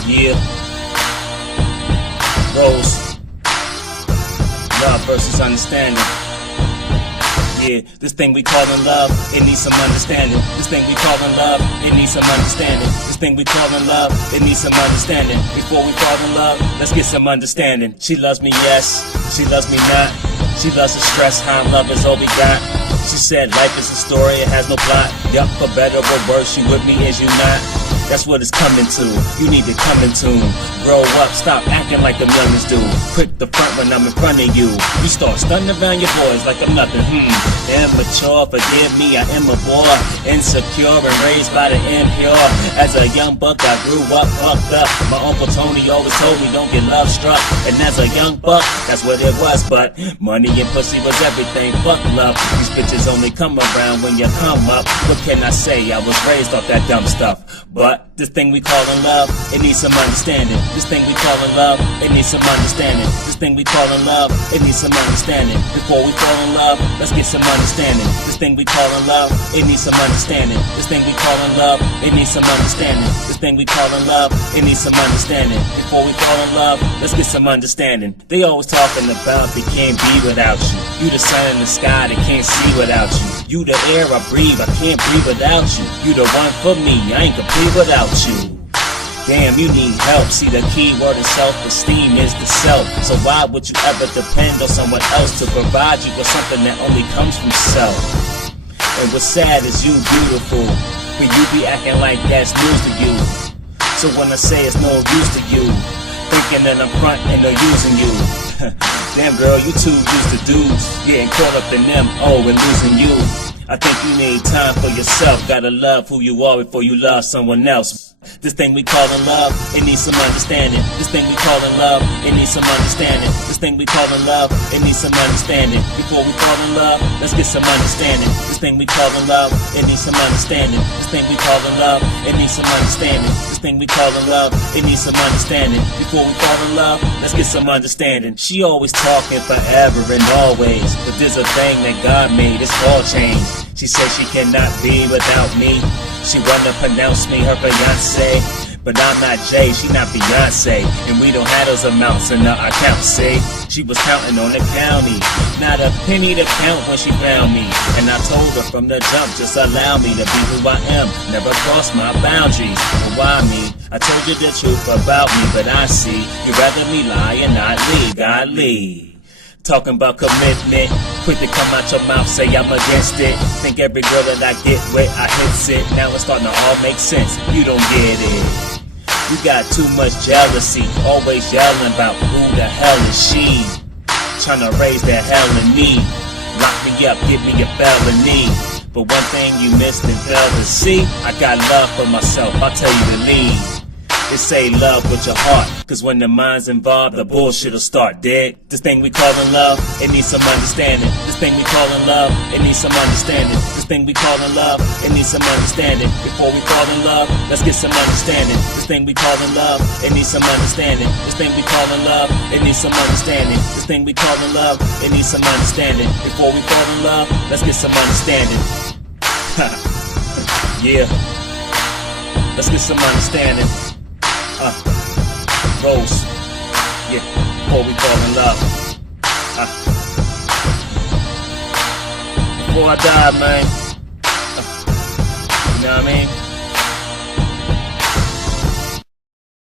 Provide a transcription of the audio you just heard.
Yeah. Roze. Love versus understanding. Yeah, this thing we callin' love, it needs some understanding. This thing we callin' love, it needs some understanding. This thing we callin' love, it needs some understanding. Before we fall in love, let's get some understanding. She loves me, yes, she loves me not. She loves the stress, how love is all we got. She said life is a story, it has no plot. Yup, for better or worse, you with me, is you not? That's what it's coming to, you need to come in tune. Grow up, stop acting like the millions do. Quick the front when I'm in front of you. You start stunning around your boys like I'm nothing, Immature, forgive me, I am a boy. Insecure and raised by the impure. As a young buck, I grew up fucked up. My Uncle Tony always told me don't get love struck. And as a young buck, that's what it was. But money and pussy was everything, fuck love. These bitches only come around when you come up. What can I say, I was raised off that dumb stuff. But this thing we callin' love, it needs some understanding. This thing we callin' love, it needs some understanding. This thing we callin' love, it needs some understanding. Before we fall in love, let's get some understanding. This thing we callin' love, it needs some understanding. This thing we callin' love, it needs some understanding. This thing we callin' love, it needs some understanding. Before we fall in love, let's get some understanding. They always talking about they can't be without you. You the sun in the sky, they can't see without you. You the air I breathe, I can't breathe without you. You the one for me, I ain't complete without you. Damn, you need help. See, the key word in self-esteem is the self. So why would you ever depend on someone else to provide you with something that only comes from self? And what's sad is you beautiful, but you be acting like that's news to you. So when I say it's no use to you, thinking that I'm front and they're using you. Damn girl, you too used to dudes getting caught up in them, and losing you. I think you need time for yourself. Gotta love who you are before you love someone else. This thing we callin' love, it needs some understanding. This thing we callin' love, it needs some understanding. This thing we callin' love, it needs some understanding. Before we fall in love, let's get some understanding. This thing we callin' love, it needs some understanding. This thing we callin' love, it needs some understanding. This thing we callin' love, it needs some understanding. Before we fall in love, let's get some understanding. She always talking forever and always, but there's a thing that God made, it's all change. She says she cannot be without me. She wanna pronounce me her fiance, but I'm not Jay, she not Beyonce, and we don't have those amounts in our account, see? She was counting on the county, not a penny to count when she found me. And I told her from the jump, just allow me to be who I am, never cross my boundaries. But why me? I told you the truth about me, but I see you'd rather me lie and not lead, God lead. Talking about commitment, quick to come out your mouth, say I'm against it. Think every girl that I get with, I hits it. Now it's starting to all make sense, you don't get it. You got too much jealousy, always yelling about who the hell is she. Tryna raise the hell in me, lock me up, give me a felony. But one thing you missed and failed to see, I got love for myself, I'll tell you to leave. They say love with your heart, cause when the mind's involved, the bullshit'll start, dig? This thing we callin' love, it needs some understanding. This thing we callin' love, it needs some understanding. This thing we callin' love, it needs some understanding. Before we fall in love, let's get some understanding. This thing we callin' love, it needs some understanding. This thing we callin' love, it needs some understanding. This thing we callin' love, it needs some understanding. Before we fall in love, let's get some understanding. Yeah, let's get some understanding. Roze, yeah, before we fall in love. Before I die, man. You know what I mean?